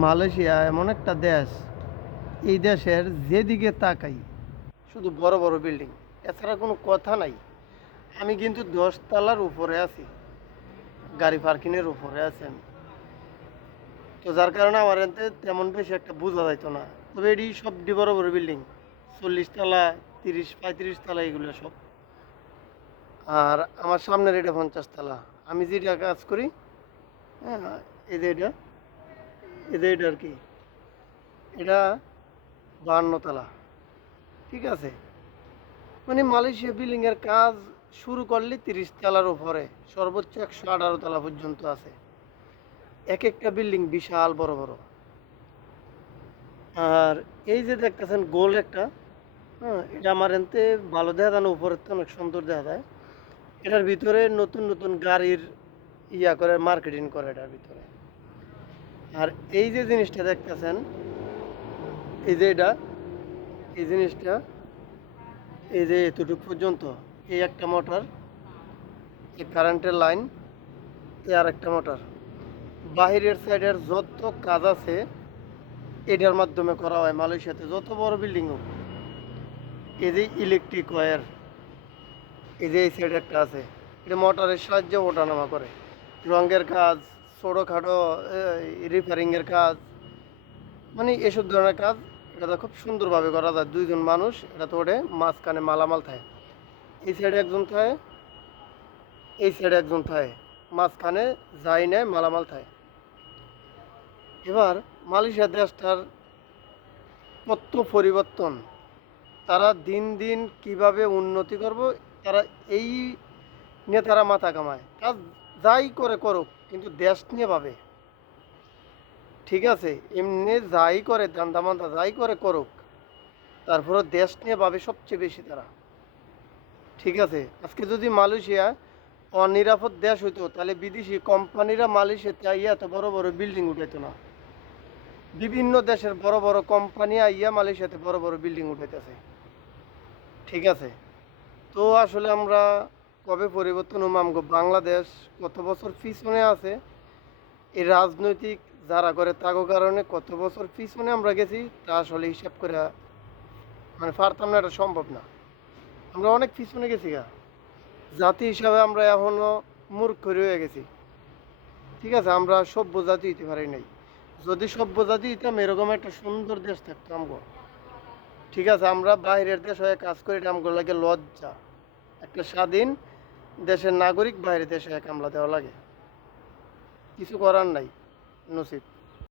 Malaysia এমন একটা দেশ, এই দেশের যেদিকে তাকাই, শুধু বড় বড় বিল্ডিং, এছাড়া কোনো কথা নাই। আমি কিন্তু দশতলার উপরে আছি, গাড়ি পার্কিংয়ের উপরে আছি আমি। তো যার কারণে আমার এতে তেমন বেশি একটা বোঝা যাইতো না। তবে এটি সবটি বড় বড় বিল্ডিং, চল্লিশ তলা, তিরিশ, পঁয়ত্রিশ তলা, এগুলো সব। আর আমার সামনের এটা পঞ্চাশ তলা। আমি যেটা কাজ করি হ্যাঁ এই যে এটা এটা আর কি। এটা বাহান্ন তলা। ঠিক আছে? মানে মালয়েশিয়া বিল্ডিংয়ের কাজ শুরু করলে তিরিশ তলার উপরে, সর্বোচ্চ একশো আঠারো তলা পর্যন্ত আছে। এক একটা বিল্ডিং বিশাল, বড় বড়। আর এই যে দেখতেছেন গোল একটা হ্যাঁ এটা আমার এনতে ভালো দেখা যায় না উপরের তো অনেক সুন্দর দেখা যায়। এটার ভিতরে নতুন নতুন গাড়ির ইয়া করে মার্কেটিং করে এটার ভিতরে। আর এই যে জিনিসটা দেখতেছেন, এই যে এটা, এই জিনিসটা, এই যে এতটুক পর্যন্ত, এই একটা মোটর, এই কারেন্টের লাইন, এই আর একটা মোটর। বাহিরের সাইডের যত কাজ আছে, এটার মাধ্যমে করা হয়। মালয়েশিয়াতে যত বড় বিল্ডিং হোক, এই যে ইলেকট্রিক ওয়ার এই যে এই সাইডে একটা আছে, এটা মোটরের সাহায্যে ওঠানামা করে। রঙের কাজ ছোটোখাটো রিপেয়ারিংয়ের কাজ মানে এসব ধরনের কাজ, এটা খুব সুন্দরভাবে করা যায়। দুইজন মানুষ, এটা তো ওঠে মাঝখানে মালামাল থাকে। এই সাইডে একজন থাকে, এই সাইডে একজন থাকে। মাঝখানে যাই নেয়, মালামাল থাকে। এবার মালয়েশিয়া দেশটার কত পরিবর্তন? তারা দিন দিন কীভাবে উন্নতি করব, তারা এই নিয়ে তারা মাথা কামায় কাজ যাই করে করুক কিন্তু দেশ নিয়ে ভাবে। ঠিক আছে, এমনি যাই করে দান্দা মান্দা যাই করে করুক তারপরে দেশ নিয়ে ভাবে সবচেয়ে বেশি তারা। ঠিক আছে, আজকে যদি মালয়েশিয়া অনিরাপদ দেশ হইতো, তাহলে বিদেশি কোম্পানিরা মালয়েশিয়াতে আইয়া এত বড় বড় বিল্ডিং উঠাইতো না। বিভিন্ন দেশের বড় বড় কোম্পানি আইয়া মালয়েশিয়াতে বড় বড় বিল্ডিং উঠাইতেছে। ঠিক আছে, তো আসলে আমরা কবে পরিবর্তন আমগো বাংলাদেশ? কত বছর পিছনে আছে? এই রাজনৈতিক যারা করে তাগো কারণে কত বছর পিছনে আমরা গেছি, তা আসলে হিসাব করে মানে পারতাম না, এটা সম্ভব না। আমরা অনেক পিছনে গেছি গা। জাতি হিসাবে আমরা এখনও মূর্খ রয়ে গেছি। ঠিক আছে, আমরা সভ্য জাতি হইতে পারি নাই। যদি সভ্য জাতি হইতাম, এরকম একটা সুন্দর দেশ থাকতো আমগো। ঠিক আছে, আমরা বাইরের দেশ হয়ে কাজ করি, আমগো লাগে লজ্জা। একটা স্বাধীন দেশের নাগরিক বাইরের দেশে এক দেওয়া লাগে। কিছু করার নাই নসিব।